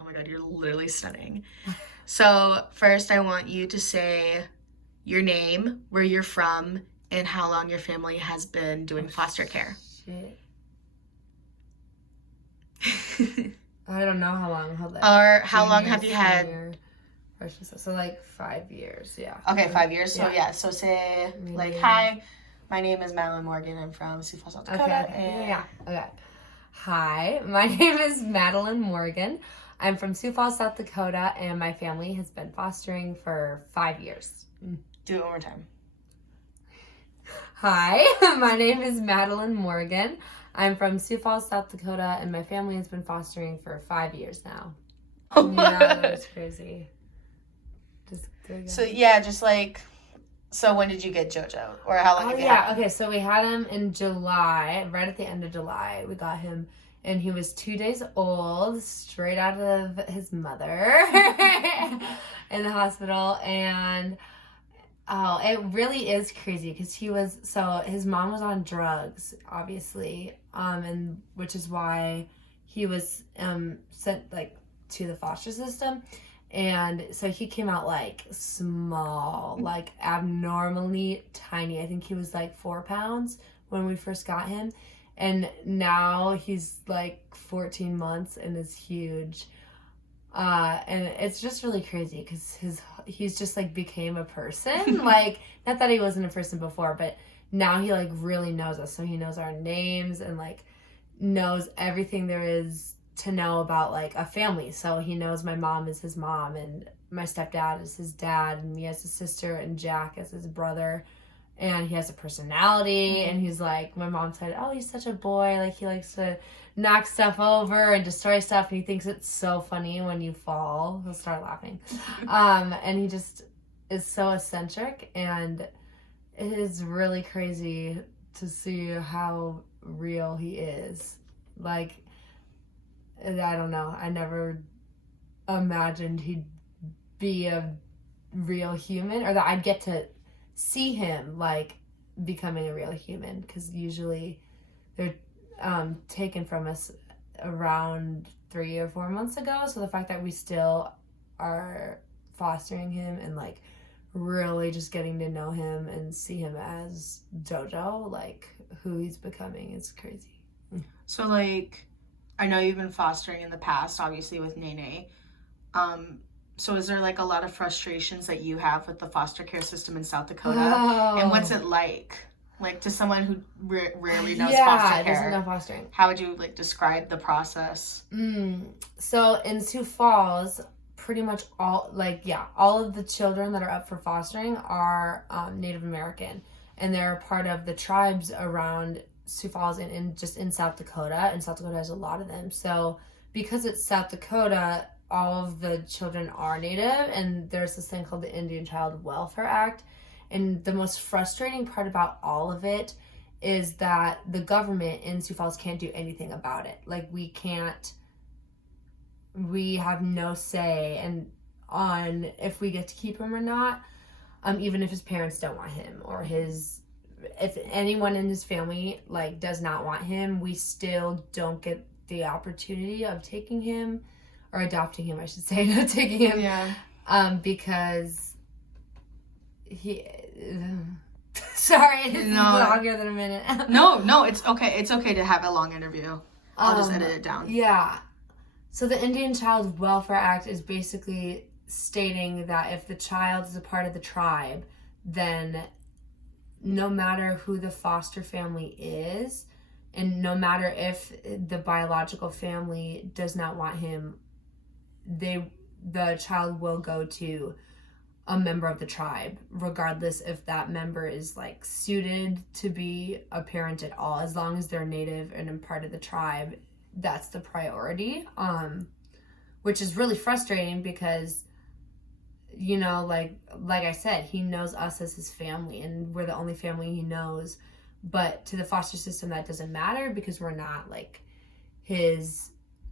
Oh my God, you're literally stunning. So first I want you to say your name, where you're from, and how long your family has been doing foster care. Shit. I don't know how long. Or how long have you had? So like 5 years, yeah. Okay, 5 years. So yeah, so say like, hi, my name is Madeline Morgan. I'm from Sioux Falls, South Dakota. Okay. Hi, my name is Madeline Morgan. I'm from Sioux Falls, South Dakota, and my family has been fostering for 5 years. Do it one more time. Hi, my name is Madeline Morgan. I'm from Sioux Falls, South Dakota, and my family has been fostering for 5 years now. Yeah, that's crazy. So yeah, just like, so when did you get JoJo, or how long have you had him? Okay, so we had him in July, right at the end of July. We got him, and he was 2 days old, straight out of his mother in the hospital, and it really is crazy because his mom was on drugs, obviously, and which is why he was sent like to the foster system. And so he came out like small, like abnormally tiny. I think he was like 4 pounds when we first got him. And now he's like 14 months and is huge. And it's just really crazy because he's just like became a person. Like, not that he wasn't a person before, but now he like really knows us. So he knows our names and like knows everything there is to know about like a family. So he knows my mom is his mom and my stepdad is his dad and he has a sister and Jack is his brother, and he has a personality. And he's like, my mom said, oh, he's such a boy, like he likes to knock stuff over and destroy stuff, and he thinks it's so funny when you fall, he'll start laughing. And he just is so eccentric, and it is really crazy to see how real he is. Like, I don't know. I never imagined he'd be a real human, or that I'd get to see him like becoming a real human, because usually they're taken from us around 3 or 4 months ago. So the fact that we still are fostering him and like really just getting to know him and see him as JoJo, like who he's becoming, is crazy. So like, I know you've been fostering in the past, obviously with Nene. So is there like a lot of frustrations that you have with the foster care system in South Dakota? And what's it like to someone who rarely knows foster care? Doesn't know fostering. How would you like describe the process? So in Sioux Falls, pretty much all of the children that are up for fostering are Native American, and they're part of the tribes around Sioux Falls and just in South Dakota. And South Dakota has a lot of them. So because it's South Dakota, all of the children are Native, and there's this thing called the Indian Child Welfare Act. And the most frustrating part about all of it is that the government in Sioux Falls can't do anything about it. Like, we have no say on if we get to keep him or not, even if his parents don't want him, or if anyone in his family like does not want him, we still don't get the opportunity of taking him, or adopting him, I should say, not taking him. Yeah. Because he sorry, it's longer than a minute. No, it's okay. It's okay to have a long interview. I'll just edit it down. Yeah. So the Indian Child Welfare Act is basically stating that if the child is a part of the tribe, then no matter who the foster family is, and no matter if the biological family does not want him, the child will go to a member of the tribe, regardless if that member is like suited to be a parent at all. As long as they're Native and a part of the tribe, that's the priority. Which is really frustrating because, you know, like I said, he knows us as his family, and we're the only family he knows. But to the foster system, that doesn't matter, because we're not like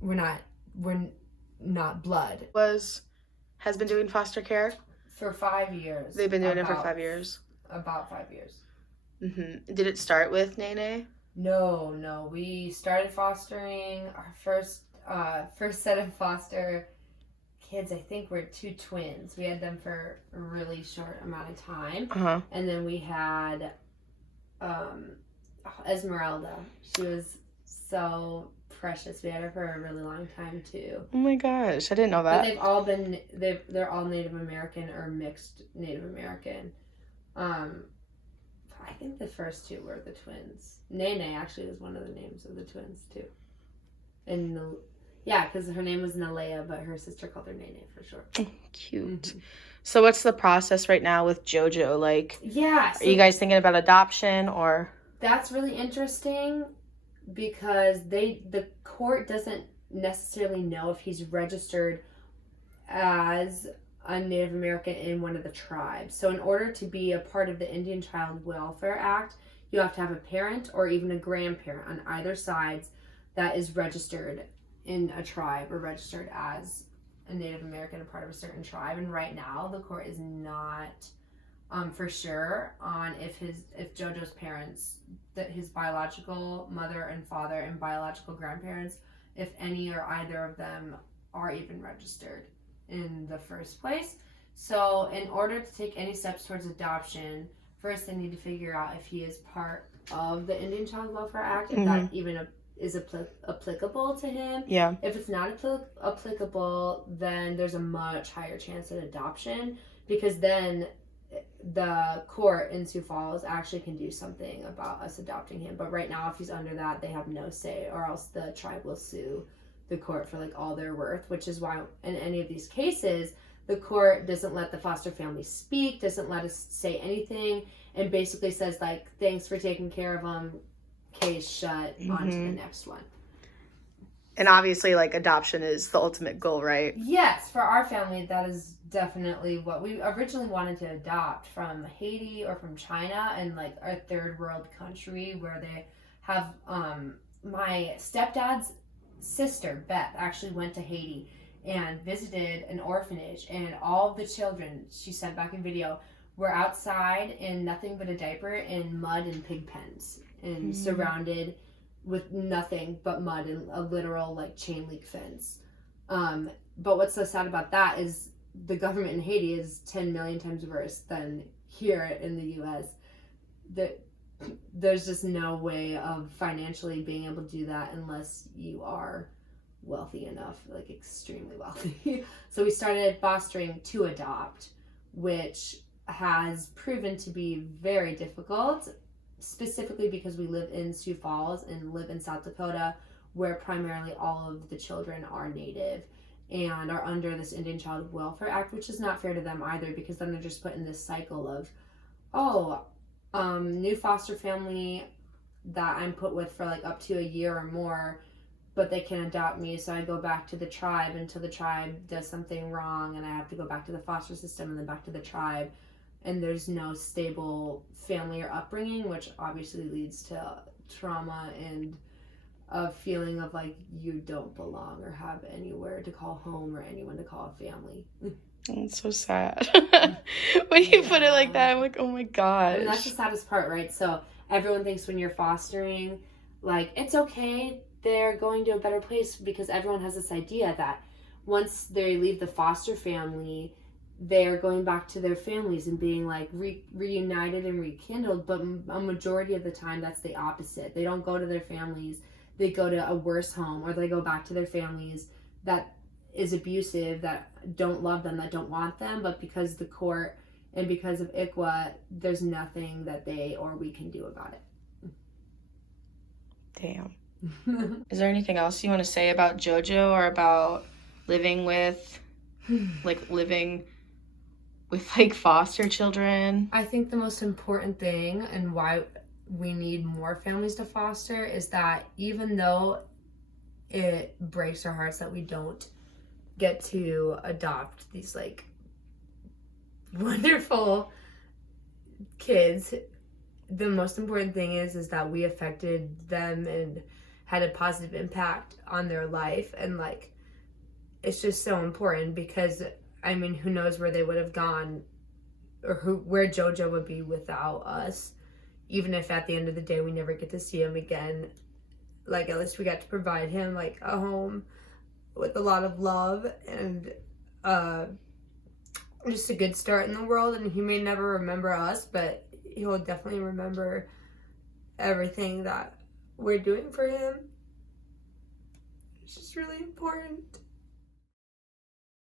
we're not blood. Has been doing foster care for 5 years. They've been doing it for 5 years. About 5 years. Mm-hmm. Did it start with Nene? No. We started fostering. Our first first set of foster kids, I think, were 2 twins. We had them for a really short amount of time. Uh-huh. And then we had Esmeralda. She was so precious. We had her for a really long time too. Oh my gosh, I didn't know that. But they've all been they're all Native American or mixed Native American. I think the first 2 were the twins. Nene actually was one of the names of the twins too. And yeah, because her name was Nalea, but her sister called her Nene for short. Oh, cute. Mm-hmm. So what's the process right now with JoJo? Like, yeah, so are you guys thinking about adoption or? That's really interesting because the court doesn't necessarily know if he's registered as a Native American in one of the tribes. So in order to be a part of the Indian Child Welfare Act, you have to have a parent or even a grandparent on either sides that is registered in a tribe or registered as a Native American, a part of a certain tribe. And right now the court is not for sure on if JoJo's parents, that his biological mother and father and biological grandparents, if any or either of them are even registered in the first place. So in order to take any steps towards adoption, first they need to figure out if he is part of the Indian Child Welfare Act, if that even is applicable to him. Yeah. If it's not applicable, then there's a much higher chance of adoption, because then the court in Sioux Falls actually can do something about us adopting him. But right now, if he's under that, they have no say, or else the tribe will sue the court for like all their worth, which is why in any of these cases, the court doesn't let the foster family speak, doesn't let us say anything, and basically says like, thanks for taking care of them, case shut, on to the next one. And obviously, like, adoption is the ultimate goal, right? Yes, for our family, that is definitely what we originally wanted to adopt, from Haiti or from China, and like our third world country where they have my stepdad's sister Beth actually went to Haiti and visited an orphanage, and all of the children, she sent back in video, were outside in nothing but a diaper in mud and pig pens and surrounded with nothing but mud and a literal like chain link fence. But what's so sad about that is the government in Haiti is 10 million times worse than here in the US. There's just no way of financially being able to do that unless you are wealthy enough, like extremely wealthy. So we started fostering to adopt, which has proven to be very difficult, specifically because we live in Sioux Falls and live in South Dakota, where primarily all of the children are Native and are under this Indian Child Welfare Act, which is not fair to them either, because then they're just put in this cycle of, new foster family that I'm put with for like up to a year or more, but they can adopt me, so I go back to the tribe until the tribe does something wrong, and I have to go back to the foster system and then back to the tribe, and there's no stable family or upbringing, which obviously leads to trauma and a feeling of like you don't belong or have anywhere to call home or anyone to call a family. It's so sad. When you put it like that, I'm like, oh my gosh. And that's the saddest part, right? So everyone thinks when you're fostering, like, it's okay, they're going to a better place, because everyone has this idea that once they leave the foster family, they're going back to their families and being like reunited and rekindled. But a majority of the time, that's the opposite. They don't go to their families. They go to a worse home, or they go back to their families that is abusive, that don't love them, that don't want them. But because the court and because of ICWA, there's nothing that they or we can do about it. Damn. Is there anything else you want to say about JoJo or about living with foster children? I think the most important thing, and why we need more families to foster, is that even though it breaks our hearts that we don't get to adopt these like wonderful kids, the most important thing is that we affected them and had a positive impact on their life. And like, it's just so important, because I mean, who knows where they would have gone, or where JoJo would be without us. Even if at the end of the day we never get to see him again, like at least we got to provide him like a home, with a lot of love and just a good start in the world. And he may never remember us, but he'll definitely remember everything that we're doing for him. It's just really important.